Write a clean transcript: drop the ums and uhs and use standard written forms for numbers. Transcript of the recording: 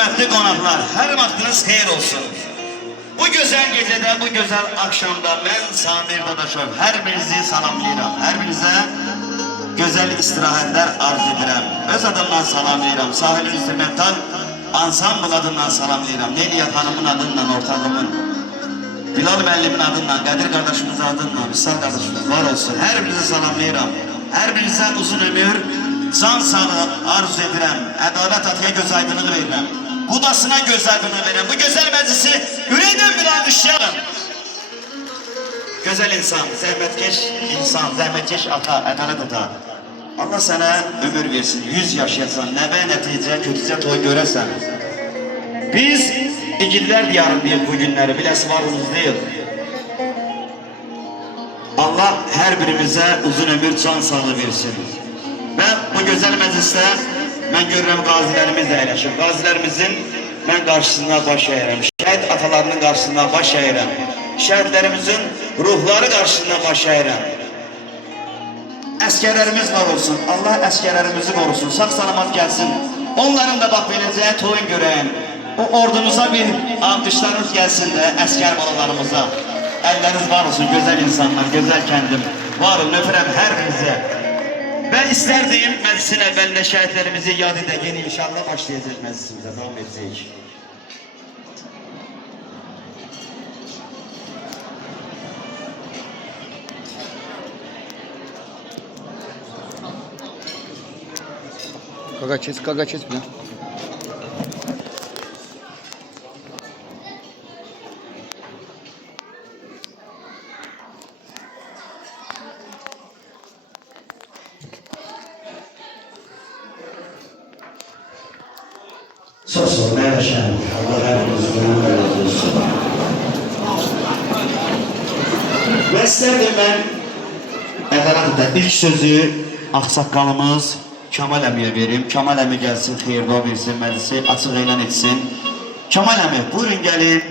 hörmətli qonaqlar, hər vaxtınız xeyir olsun. Bu gözəl gecədə, bu gözəl axşamda mən Samir Dadaşov hər birinizi salamlayıram. Hər birinizə gözəl istirahətlər arz edirəm. Öz adımdan salamlayıram. Sahil instrumental ansambl adından salamlayıram. Neliya xanımın adından, ortağımın, Bilal müəllimin adından, Qədir qardaşımız adından, Vüsal qardaşımız var olsun. Hər birinizi salamlayıram. Hər birinizə uzun ömür, can sağlığı arz edirəm. Ədalət atıya göz aydınlığı verirəm. Qudasına göz aydınlığı verirəm. Bu gözəl məclisi ürəkdən bir alqışlayalım. Gözəl insan, zəhmətkeş insan, zəhmətkeş ata, ədalət ata. Allah sənə ömür versin, 100 yaşayasan, nəvə nəticə, kötücə toy görəsən. Biz igidlər diyarındayıq bu günləri, biləsi varımız deyil. Allah hər birimizə uzun ömür, can sağlığı versin. Və bu gözəl məclisdə mən görürəm qazilərimiz də əyləşir. Qazilərimizin mən qarşısında baş əyirəm. Şəhid atalarının qarşısında baş əyirəm. Şəhidlərimizin ruhları qarşısında baş əyirəm. Əskərlərimiz var olsun. Allah əskərlərimizi qorusun. Sağ salamat gəlsin. Onların da bax beləcə toyun görəyim. O ordumuza bir alqışlarınız gəlsin də əskər balalarımıza. Əlləriniz var olsun, gözəl insanlar, gözəl kəndim. Var olun, öpürəm hər birinizə. Və istərdim məclisin əvvəlində şəhidlərimizi yad edək. Yeni inşallah başlayacaq məclisimizə, davam edəcək. Qaqa keç bir. Sos ol, nə yaşayın? Allah hərbirimizin ömrünü olsun. Və istərdim mən ədalətdə ilk sözü ağsaqqalımız Kamal əmiyə verim. Kamal əmi gəlsin, xeyir dua versin, məclisi açıq elan etsin. Kamal əmi, buyurun gəlin.